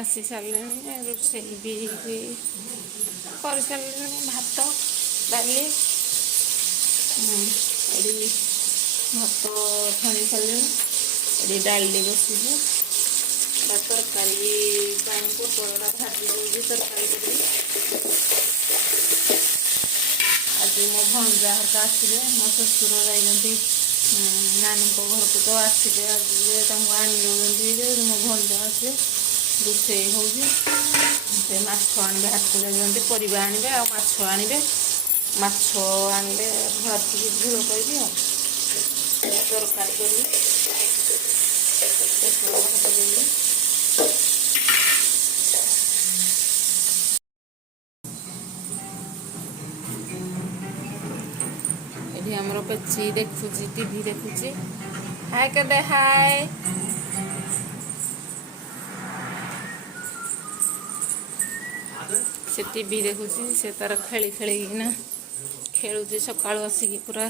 ଆସି ସାରିଲେଣି ରୋଷେଇ ବି କରିସାରିଲେଣି ଭାତ ଡାଲି ଏଠି ଭାତ ଛାଣି ସାରିଲେଣି ଏଠି ଡାଲି ବସିଛି ତରକାରୀ ପାଇଁ ପୋଟଳଟା ଭାଜି ଦେଉଛି ତରକାରୀ କରିବି ଆଜି ମୋ ଭଣଜା ହରିକା ଆସିବେ ମୋ ଶ୍ୱଶୁର ଯାଇଛନ୍ତି ନାନୀଙ୍କ ଘରକୁ ତ ଆସିବେ ଆଜି ତାଙ୍କୁ ଆଣି ଦେଉଛନ୍ତି ଯେ ମୋ ଭଣଜା ଆସିବେ ରୋଷେଇ ହେଉଛି ସେ ମାଛ ଆଣିବେ ହାଟକୁ ଯାଇଛନ୍ତି ପରିବା ଆଣିବେ ଆଉ ମାଛ ଆଣିବେ ମାଛ ଆଣିଲେ ଭାଜିକି ଝୋଳ କରିବି ଆଉ ତରକାରୀ କରିବି ପୋଟଳ ଭାତ ଦେବି ଏଠି ଆମର ପେଚି ଦେଖୁଛି ଟିଭି ଦେଖୁଛି ହାय କେଦେ ହାय से टीवी देखुची से तार खेली खेलिकिना खेलुची सकाळु आसिकी पूरा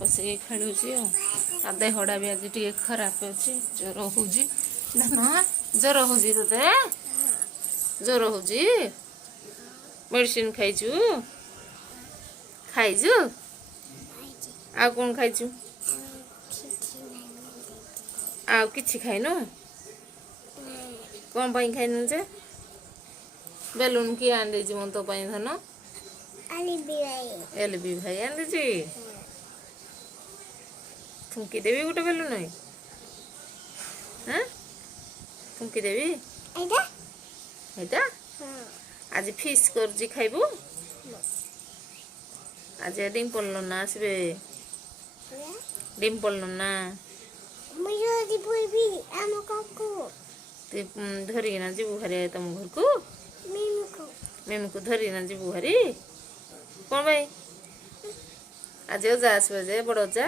बसिकी खेलुची आ देहड़ा भी आज टिके खराब अछि ज्वर होउची ना ज्वर होउची तते ज्वर होउची मेडिसिन खाइछु खाइछु आ कोन खाइछु आ किछि खाइनु कोन पई खाइनु जे बेलून की आन दीजिए मन तो पाई धन एलबी भाई आन दीजिए फुंकी देवी गोटे बेलून है हाँ फुंकी देवी एटा आज फिश कर जी खाइबू आज डिम्पल नना आसबे डिम्पल नना धरिना जीवु हरे तुम घर को मेमू को धरी ना जीवु हरी कौन भाई आज ओजा आसबे जे बड़ ओजा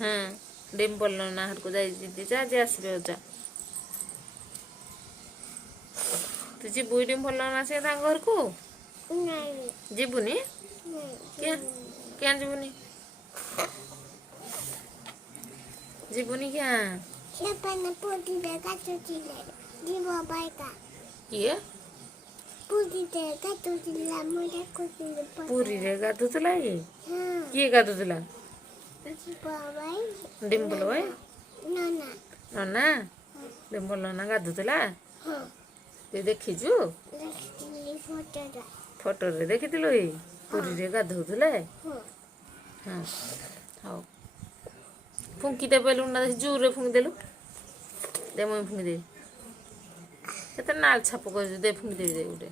हाँ डिम्पल नना हर को जाई दीदी जा आज आसबे ओजा तू जीवु डिम्पल नना से घर को जीवुनी क्या क्या जीवुनी जीवुनी क्या किए पूरी रे गाधुला ये किए गाधुला डिम्पल भाई नना डिम्पल नना गाधुला तू देखीचु फोटो रे देखी पूरी रे गाधुला हाँ हाँ फुंकी दे बेलून ना जोर रे फुंकी देलु दे मुई फुंकी दे केते नाल छाप कर दे फुंकी दे दे उठे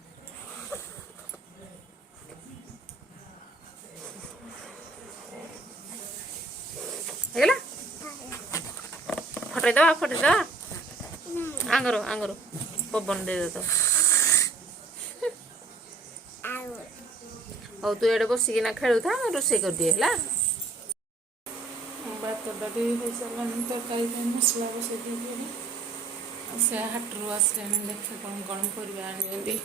हेला फटे दवा आंगरो आंगरो पवन दे दे तो और तू एडे बसिकिना खेलु था रोषे कर दिए है भातटा भी हो सारे तरकारी मसला बसई दी से हाटरू आसे देखे कौन कौन परिवा आनी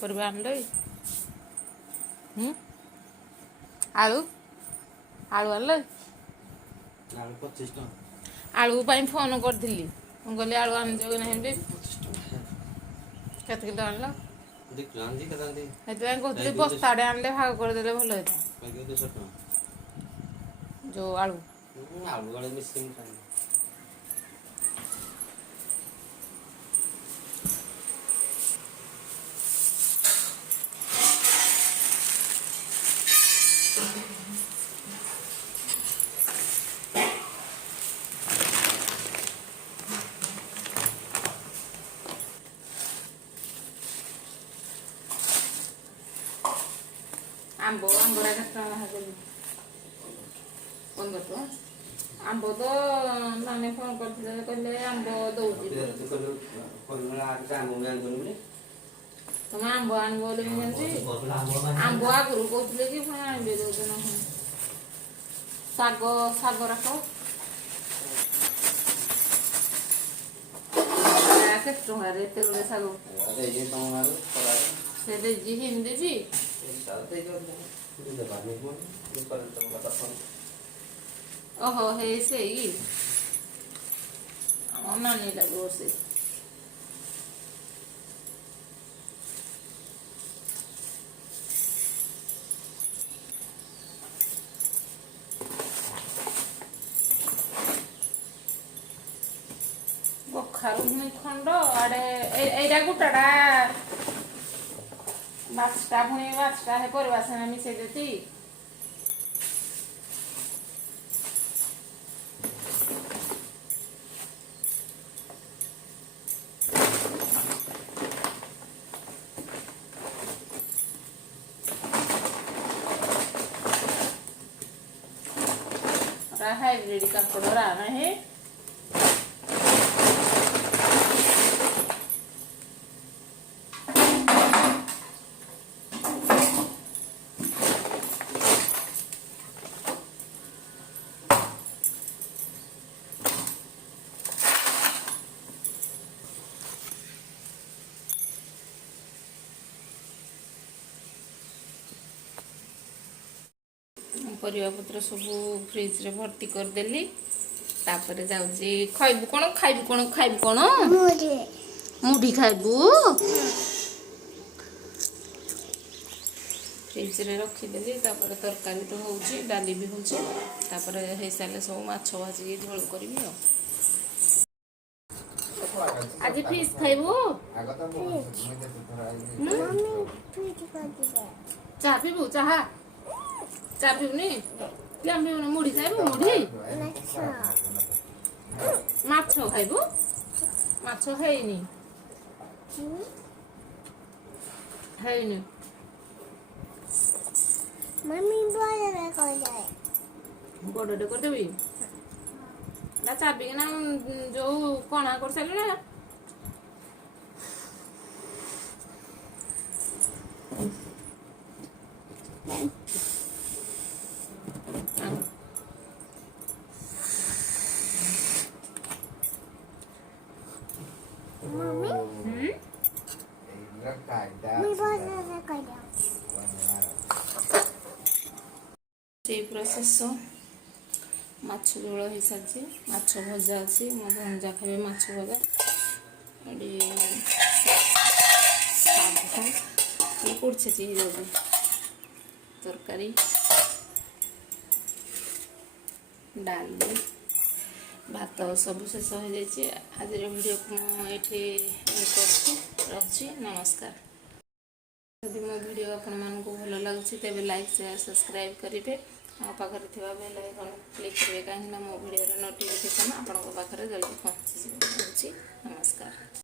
परिवा आनल आलू आलू आनल आलू फोन करी कहली आलू आन कि ना केत किलो आनल कहते बस्ताटे आनले भाग करदे भल होता जो आलू आंबो आंबरा बंद तो आंब तो नानी फोन करते कहले आंब दौजी तुम आंब आन बोले आंब आगुरी कहते कि पुणी आनबे दौन शाग शाग रख केते टଙ୍କା तेल शाग से हिंदी जी ଓହୋ ହେଇ ସେଇ ଆମ ନାନୀ ଲାଗିବ ସେ କଖାରୁ ପୁଣି ଖଣ୍ଡ ଆଡ଼େ ଏଇଟା ଗୋଟାଟା ବାଛଟା ପୁଣି ବାଛଟା ହେ ପରିବା ସାଙ୍ଗେ ମିଶେଇ ଦେତି ହାଇବ୍ରିଡ୍ କାଙ୍କଡରା ନାହିଁ ପରିବା ପତ୍ର ସବୁ ଫ୍ରିଜରେ ଭର୍ତ୍ତି କରିଦେଲି ତାପରେ ଯାଉଛି ଖାଇବୁ କଣ ମୁଢି ଖାଇବୁ ଫ୍ରିଜରେ ରଖିଦେଲି ତାପରେ ତରକାରୀ ତ ହେଉଛି ଡାଲି ବି ହେଉଛି ତାପରେ ହେଇସାରିଲେ ସବୁ ମାଛ ଭାଜିକି ଝୋଳ କରିବି ଆଉ ଆଜି ଫିସ୍ ଖାଇବୁ ଚାହା ପିଇବୁ ଚାହା ଚା ପିଉନି କେମ ପିଉନି ମୁଢି ଖାଇବୁ ମୁଢି ମାଛ ଖାଇବୁ ମାଛ ହେଇନି ହେଇନି ବଡ଼ଟେ କରିଦେବି ନା ଚାବିକିନା ଯୋଉ କଣା କରିସାରିଲୁ ନା ସେଇ ପ୍ରୋସେସ ମାଛ ଝୋଳ ହେଇସାରିଛି ମାଛ ଭଜା ଅଛି ମୋ ଭଣଜା ଖାଇବେ ମାଛ ଭଜା ଏଠି ଶାଗ କୋଉଠି ଛେଚି ହେଇଯାଉଛି ତରକାରୀ ଡାଲି ଭାତ ସବୁ ଶେଷ ହେଇଯାଇଛି ଆଜିର ଭିଡ଼ିଓକୁ ମୁଁ ଏଇଠି କରୁଛି ରହୁଛି ନମସ୍କାର ଯଦି ମୋ ଭିଡ଼ିଓ ଆପଣମାନଙ୍କୁ ଭଲ ଲାଗୁଛି ତେବେ ଲାଇକ୍ ସେୟାର ସବସ୍କ୍ରାଇବ୍ କରିବେ ମୋ ପାଖରେ ଥିବା ବେଲ୍ ଆଇକନ୍ କ୍ଲିକ୍ କରିବେ କାହିଁକିନା ମୋ ଭିଡ଼ିଓର ନୋଟିଫିକେସନ୍ ଆପଣଙ୍କ ପାଖରେ ଜଲ୍ଦି ପହଞ୍ଚିଯିବ ରହୁଛି ନମସ୍କାର।